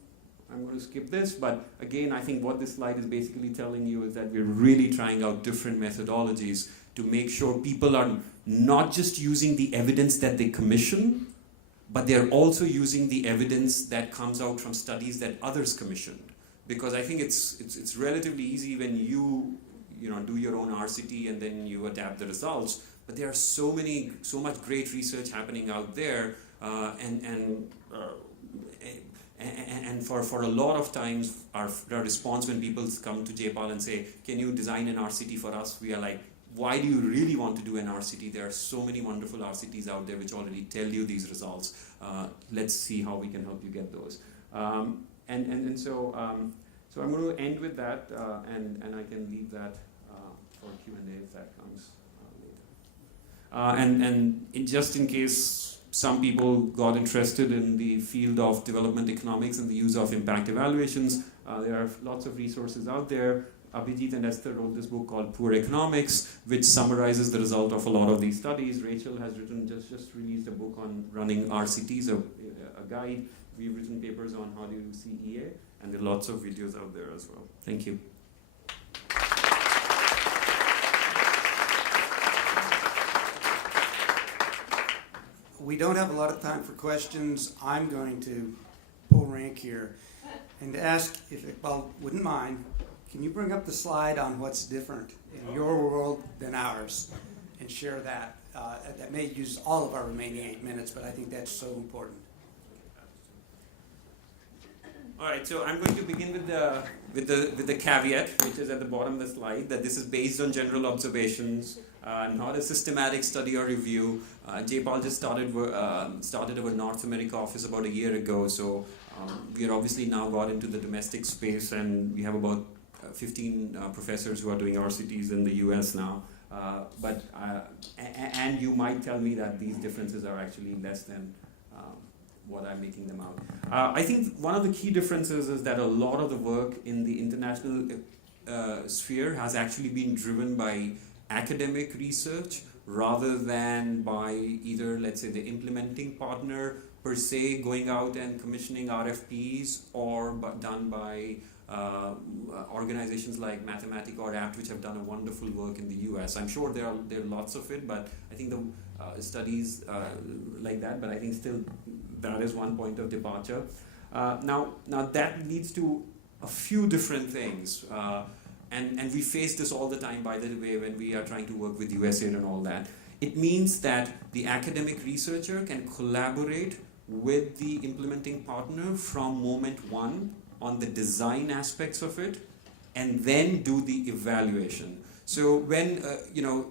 I'm going to skip this, but again, I think what this slide is basically telling you is that we're really trying out different methodologies to make sure people are not just using the evidence that they commission, but they're also using the evidence that comes out from studies that others commissioned. Because I think it's relatively easy when you do your own RCT and then you adapt the results, but there are so much great research happening out there, and for a lot of times, our response when people come to JPAL and say, can you design an RCT for us? We are like, why do you really want to do an RCT? There are so many wonderful RCTs out there which already tell you these results. Let's see how we can help you get those. So I'm going to end with that, and I can leave that for Q&A if that comes later. Just in case some people got interested in the field of development economics and the use of impact evaluations, there are lots of resources out there. Abhijit and Esther wrote this book called Poor Economics, which summarizes the result of a lot of these studies. Rachel has just released a book on running RCTs, a guide. We've written papers on how to do CEA, and there are lots of videos out there as well. Thank you. We don't have a lot of time for questions. I'm going to pull rank here and ask if Iqbal wouldn't mind, can you bring up the slide on what's different in your world than ours and share that? That may use all of our remaining 8 minutes, but I think that's so important. All right, so I'm going to begin with the caveat, which is at the bottom of the slide, that this is based on general observations, not a systematic study or review. J-Paul just started our North America office about a year ago, so we are obviously now got into the domestic space, and we have about 15 professors who are doing RCTs in the US now. And you might tell me that these differences are actually less than what I'm making them out. I think one of the key differences is that a lot of the work in the international sphere has actually been driven by academic research rather than by either, let's say, the implementing partner per se going out and commissioning RFPs, or done by organizations like Mathematica or APT, which have done a wonderful work in the US. I'm sure there are lots of it, but I think the studies like that, but I think still that is one point of departure. Now that leads to a few different things, and we face this all the time, by the way, when we are trying to work with USAID and all that. It means that the academic researcher can collaborate with the implementing partner from moment one on the design aspects of it, and then do the evaluation. So when,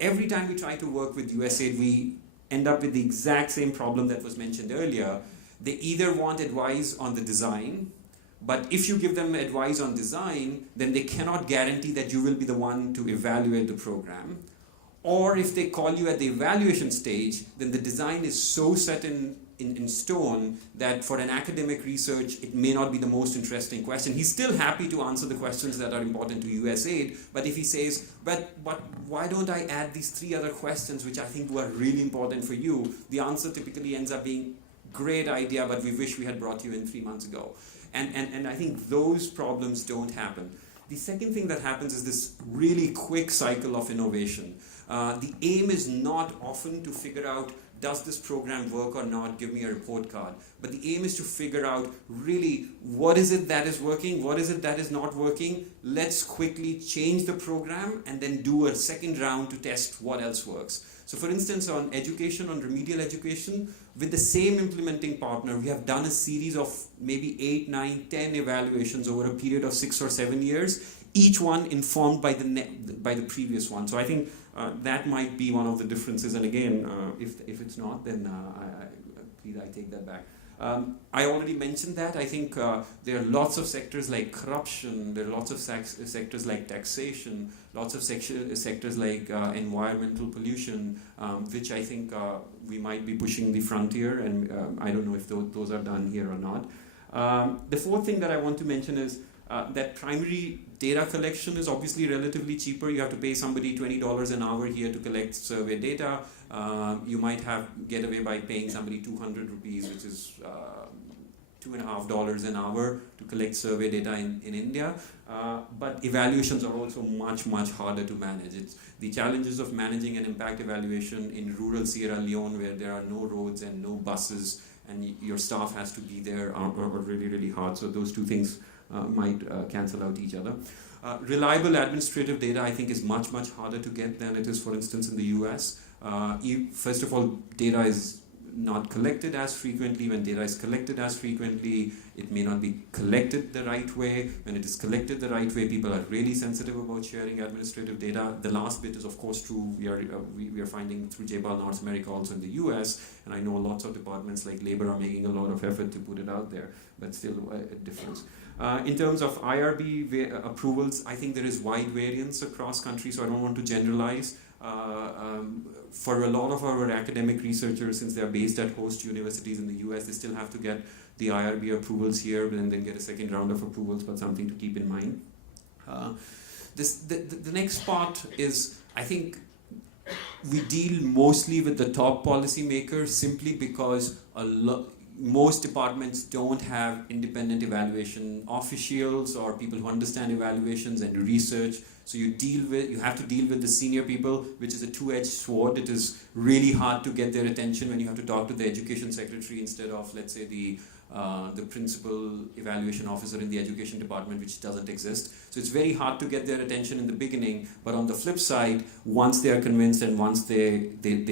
every time we try to work with USAID, we end up with the exact same problem that was mentioned earlier. They either want advice on the design, but if you give them advice on design, then they cannot guarantee that you will be the one to evaluate the program. Or if they call you at the evaluation stage, then the design is so set in stone that for an academic research, it may not be the most interesting question. He's still happy to answer the questions that are important to USAID, but if he says, but why don't I add these 3 other questions which I think were really important for you, the answer typically ends up being, great idea, but we wish we had brought you in 3 months ago. And I think those problems don't happen. The second thing that happens is this really quick cycle of innovation. The aim is not often to figure out, does this program work or not, give me a report card. But the aim is to figure out really what is it that is working, what is it that is not working. Let's quickly change the program and then do a second round to test what else works. So for instance, on education, on remedial education, with the same implementing partner, we have done a series of maybe 8, 9, 10 evaluations over a period of 6 or 7 years, each one informed by the previous one. So I think that might be one of the differences. And again, if it's not, then I take that back. I already mentioned that. I think there are lots of sectors like corruption, there are lots of sectors like taxation, lots of sectors like environmental pollution, which I think we might be pushing the frontier, and I don't know if those are done here or not. The fourth thing that I want to mention is that primary data collection is obviously relatively cheaper. You have to pay somebody $20 an hour here to collect survey data. You might get away by paying somebody 200 rupees, which is $2.50 an hour to collect survey data in India. But evaluations are also much, much harder to manage. It's the challenges of managing an impact evaluation in rural Sierra Leone, where there are no roads and no buses, and your staff has to be there, are really, really hard. So those two things might cancel out each other. Reliable administrative data, I think, is much, much harder to get than it is, for instance, in the US. First of all, data is not collected as frequently. When data is collected as frequently, it may not be collected the right way. When it is collected the right way, people are really sensitive about sharing administrative data. The last bit is of course true. We are finding through JPAL North America, also in the US, and I know lots of departments like labor are making a lot of effort to put it out there, but still a difference. In terms of IRB approvals, I think there is wide variance across countries, so I don't want to generalize. For a lot of our academic researchers, since they're based at host universities in the US, they still have to get the IRB approvals here and then get a second round of approvals, but something to keep in mind. The next part is, I think, we deal mostly with the top policymakers simply because most departments don't have independent evaluation officials or people who understand evaluations and research. So you have to deal with the senior people, which is a two-edged sword. It is really hard to get their attention when you have to talk to the education secretary instead of, let's say, the principal evaluation officer in the education department, which doesn't exist. So it's very hard to get their attention in the beginning, but on the flip side, once they are convinced and once they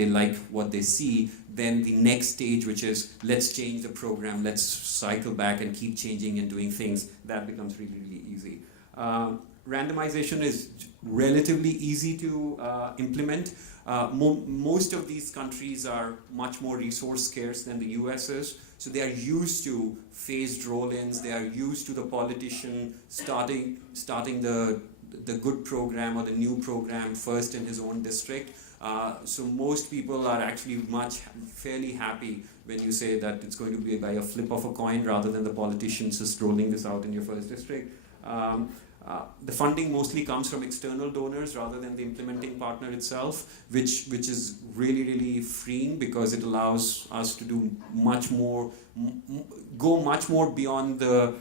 like what they see, then the next stage, which is let's change the program, let's cycle back and keep changing and doing things, that becomes really, really easy. Randomization is relatively easy to implement. Most of these countries are much more resource scarce than the US is. So they are used to phased roll-ins. They are used to the politician starting the good program or the new program first in his own district. So most people are actually fairly happy when you say that it's going to be by a flip of a coin rather than the politicians just rolling this out in your first district. The funding mostly comes from external donors rather than the implementing partner itself, which is really, really freeing because it allows us to do much more, go much more beyond the,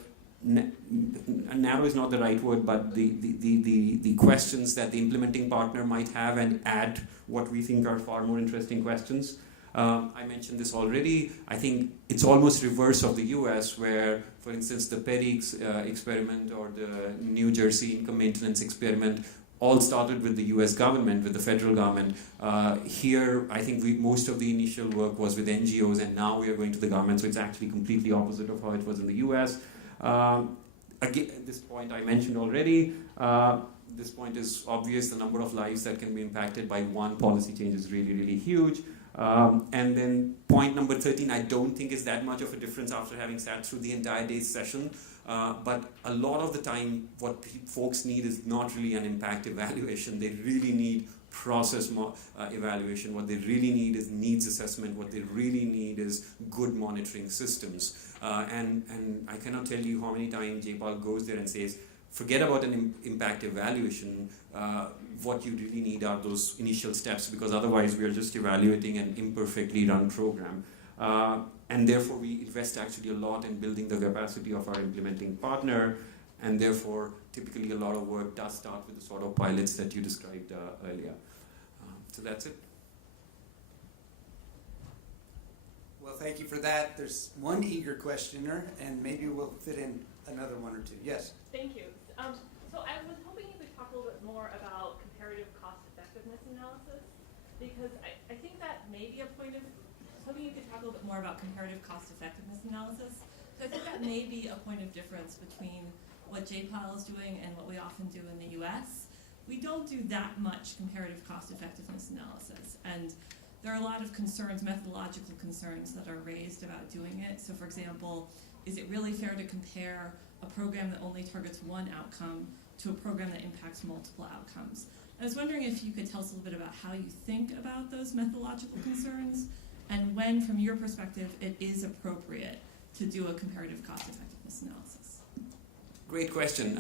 narrow is not the right word, but the questions that the implementing partner might have and add what we think are far more interesting questions. I mentioned this already. I think it's almost reverse of the US where, for instance, the Perry experiment or the New Jersey income maintenance experiment all started with the US government, with the federal government. Here, I think most of the initial work was with NGOs, and now we are going to the government, so it's actually completely opposite of how it was in the US. Again, at this point I mentioned already, this point is obvious. The number of lives that can be impacted by one policy change is really, really huge. And then point number 13, I don't think is that much of a difference after having sat through the entire day's session. But a lot of the time, what folks need is not really an impact evaluation. They really need process evaluation. What they really need is needs assessment. What they really need is good monitoring systems. And I cannot tell you how many times JPAL goes there and says, forget about an impact evaluation. What you really need are those initial steps, because otherwise we are just evaluating an imperfectly run program. And therefore we invest actually a lot in building the capacity of our implementing partner, and therefore typically a lot of work does start with the sort of pilots that you described earlier. So that's it. Well, thank you for that. There's one eager questioner, and maybe we'll fit in another one or two. Yes? Thank you. So I was hoping you could talk a little bit more about comparative cost effectiveness analysis, because I think that may be a point of, I was hoping you could talk a little bit more about comparative cost effectiveness analysis. So I think that may be a point of difference between what JPAL is doing and what we often do in the US. We don't do that much comparative cost effectiveness analysis, and there are a lot of concerns, methodological concerns that are raised about doing it. So for example, is it really fair to compare a program that only targets one outcome to a program that impacts multiple outcomes? I was wondering if you could tell us a little bit about how you think about those methodological concerns and when, from your perspective, it is appropriate to do a comparative cost effectiveness analysis. Great question.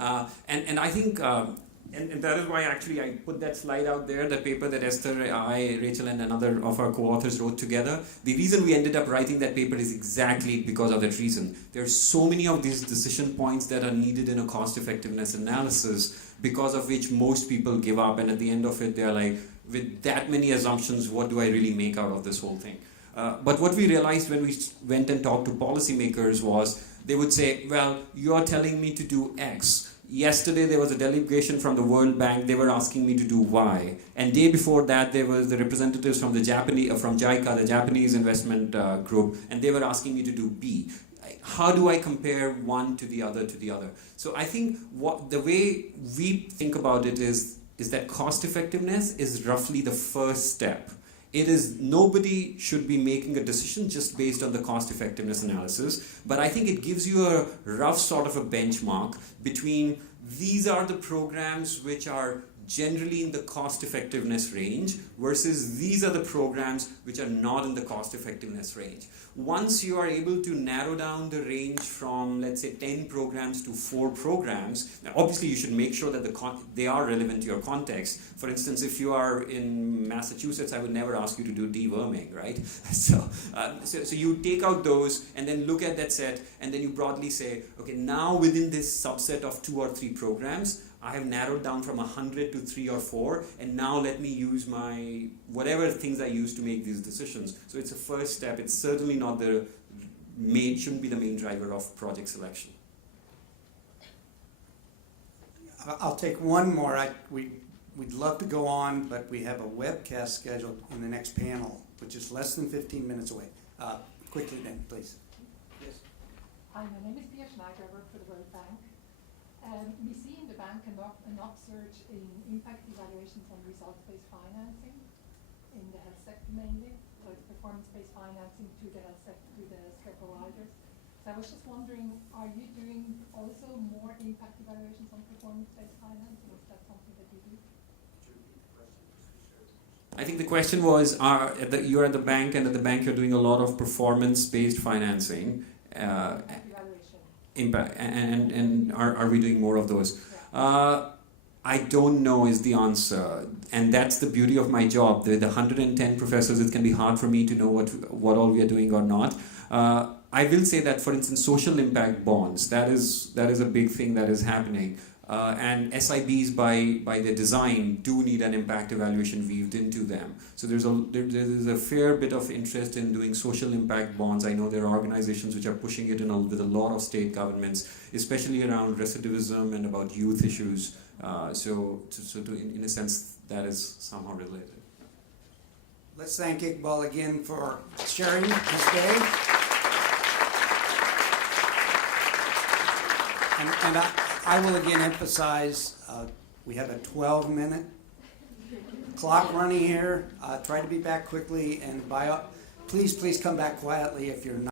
And I think, and that is why actually I put that slide out there, the paper that Esther, I, Rachel, and another of our co-authors wrote together. The reason we ended up writing that paper is exactly because of that reason. There are so many of these decision points that are needed in a cost effectiveness analysis, because of which most people give up, and at the end of it they're like, with that many assumptions, what do I really make out of this whole thing? But what we realized when we went and talked to policymakers was, they would say, well, you're telling me to do X. Yesterday there was a delegation from the World Bank. They were asking me to do Y, and day before that there was the representatives from the from JICA, the Japanese investment group, and they were asking me to do B. How do I compare one to the other? So I think the way we think about it is that cost effectiveness is roughly the first step. It is, nobody should be making a decision just based on the cost effectiveness analysis, but I think it gives you a rough sort of a benchmark between these are the programs which are generally in the cost effectiveness range versus these are the programs which are not in the cost effectiveness range. Once you are able to narrow down the range from, let's say, 10 programs to 4 programs, now obviously you should make sure that they are relevant to your context. For instance, if you are in Massachusetts, I would never ask you to do deworming, right? So you take out those and then look at that set, and then you broadly say, okay, now within this subset of 2 or 3 programs, I have narrowed down from 100 to 3 or 4, and now let me use my whatever things I use to make these decisions. So it's a first step. It's certainly not shouldn't be the main driver of project selection. I'll take one more. We'd love to go on, but we have a webcast scheduled in the next panel, which is less than 15 minutes away. Quickly then, please. Yes. Hi, my name is Pia Schneider. I work for the World Bank. We see in the bank an upsurge in impact evaluations on results-based financing in the health sector mainly, so it's performance-based financing to the health sector, to the healthcare providers. So I was just wondering, are you doing also more impact evaluations on performance-based financing? Is that something that you do? I think the question was, you're at the bank, and at the bank you're doing a lot of performance-based financing. Impact, and are we doing more of those? I don't know is the answer, and that's the beauty of my job. The 110 professors, it can be hard for me to know what all we are doing or not. I will say that, for instance, social impact bonds, that is a big thing that is happening. And SIBs by their design do need an impact evaluation weaved into them. So there's a fair bit of interest in doing social impact bonds. I know there are organizations which are pushing it with a lot of state governments, especially around recidivism and about youth issues. In a sense, that is somehow related. Let's thank Iqbal again for sharing this day. And I will again emphasize, we have a 12-minute clock running here. Try to be back quickly, and please come back quietly if you're not.